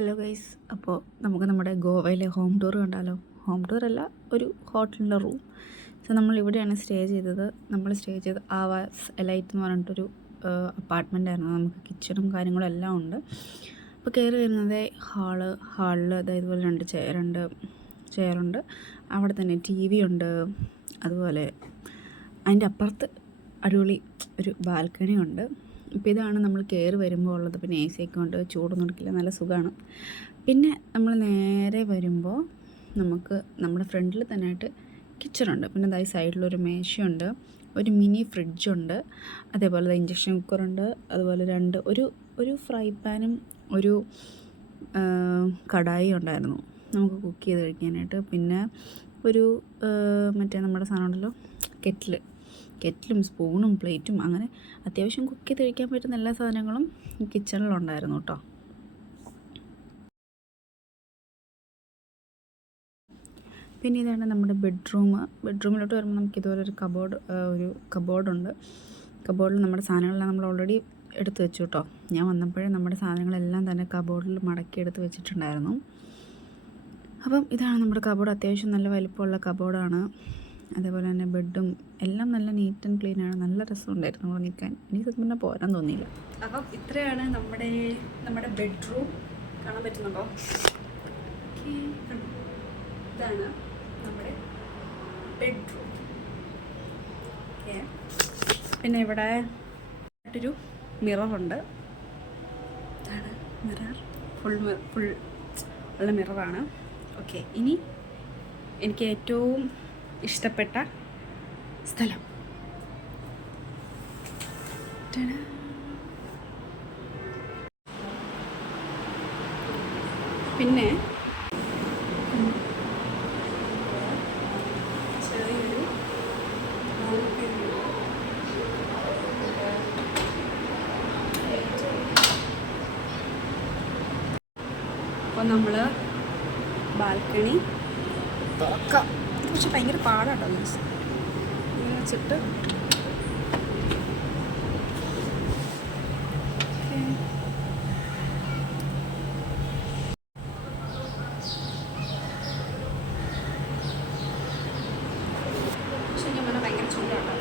Hello guys, അപ്പോൾ നമുക്ക് നമ്മുടെ ഗോവയിലെ ഹോം ടൂർ കണ്ടാലോ. ഹോം ടൂർ അല്ല, ഒരു ഹോട്ടലിൻ്റെ റൂം. സോ നമ്മൾ ഇവിടെയാണ് സ്റ്റേ ചെയ്തത്. നമ്മൾ സ്റ്റേ ചെയ്ത് ആവാസ് എലൈറ്റ് എന്ന് പറഞ്ഞിട്ടൊരു അപ്പാർട്ട്മെൻറ്റായിരുന്നു. നമുക്ക് കിച്ചണും കാര്യങ്ങളും എല്ലാം ഉണ്ട്. അപ്പോൾ കയറി വരുന്നത് ഹാളിൽ അതായത് പോലെ രണ്ട് ചെയറുണ്ട്. അവിടെ തന്നെ TV ഉണ്ട്. അതുപോലെ അതിൻ്റെ അപ്പുറത്ത് അടിപൊളി ഒരു ബാൽക്കണി ഉണ്ട്. ഇപ്പോൾ ഇതാണ് നമ്മൾ കയറി വരുമ്പോൾ ഉള്ളത്. പിന്നെ AC ഒക്കെ ഉണ്ട്, ചൂടൊന്നും എടുക്കില്ല, നല്ല സുഖമാണ്. പിന്നെ നമ്മൾ നേരെ വരുമ്പോൾ നമുക്ക് നമ്മുടെ ഫ്രണ്ടിൽ തന്നെയായിട്ട് കിച്ചണുണ്ട്. പിന്നെ അതായത് സൈഡിലൊരു മേശയുണ്ട്, ഒരു മിനി ഫ്രിഡ്ജുണ്ട്, അതേപോലെ ഇൻഡക്ഷൻ കുക്കറുണ്ട്, അതുപോലെ ഒരു ഫ്രൈ പാനും ഒരു കടായി ഉണ്ടായിരുന്നു നമുക്ക് കുക്ക് ചെയ്ത് കഴിക്കാനായിട്ട്. പിന്നെ ഒരു മറ്റേ നമ്മുടെ സാധനം ഉണ്ടല്ലോ, കെറ്റിലും സ്പൂണും പ്ലേറ്റും, അങ്ങനെ അത്യാവശ്യം കുക്ക് ചെയ്ത് കഴിക്കാൻ പറ്റുന്ന എല്ലാ സാധനങ്ങളും കിച്ചണിലുണ്ടായിരുന്നു കേട്ടോ. പിന്നെ ഇതാണ് നമ്മുടെ ബെഡ്റൂമിലോട്ട് വരുമ്പോൾ നമുക്ക് ഇതുപോലെ ഒരു കബോർഡുണ്ട്. കബോർഡിൽ നമ്മുടെ സാധനങ്ങളെല്ലാം നമ്മൾ ഓൾറെഡി എടുത്ത് വെച്ചു കേട്ടോ. ഞാൻ വന്നപ്പോഴേ നമ്മുടെ സാധനങ്ങളെല്ലാം തന്നെ കബോർഡിൽ മടക്കി എടുത്ത് വെച്ചിട്ടുണ്ടായിരുന്നു. അപ്പം ഇതാണ് നമ്മുടെ കബോർഡ്. അത്യാവശ്യം നല്ല വലിപ്പമുള്ള കബോർഡാണ്. അതേപോലെ തന്നെ ബെഡും എല്ലാം നല്ല നീറ്റ് ആൻഡ് ക്ലീൻ ആണ്. നല്ല രസമുണ്ടായിരുന്നു നമ്മൾ നിൽക്കാൻ. എനിക്ക് സത്യം പറഞ്ഞാൽ പോരാൻ തോന്നിയില്ല. അപ്പം ഇത്രയാണ് നമ്മുടെ ബെഡ്റൂം. കാണാൻ പറ്റുന്നുണ്ടോ? ഇതാണ് നമ്മുടെ ബെഡ്റൂം. ഓക്കെ, പിന്നെ ഇവിടെ ഒരു മിററുണ്ട്. ഇതാണ് മിറർ, ഫുൾ ഉള്ള മിററാണ്. ഓക്കെ, ഇനി എനിക്ക് ഏറ്റവും ഇഷ്ടപ്പെട്ട സ്ഥലം, പിന്നെ ചെറിയൊരു അപ്പോൾ നമ്മൾ ബാൽക്കണി തുറക്കാം. പക്ഷെ ഭയങ്കര പാടാട്ടോ മീൻസ് ഇങ്ങനെ വെച്ചിട്ട്. പക്ഷെ ഞാൻ പറഞ്ഞാൽ ഭയങ്കര ചൂടാട്ടോ.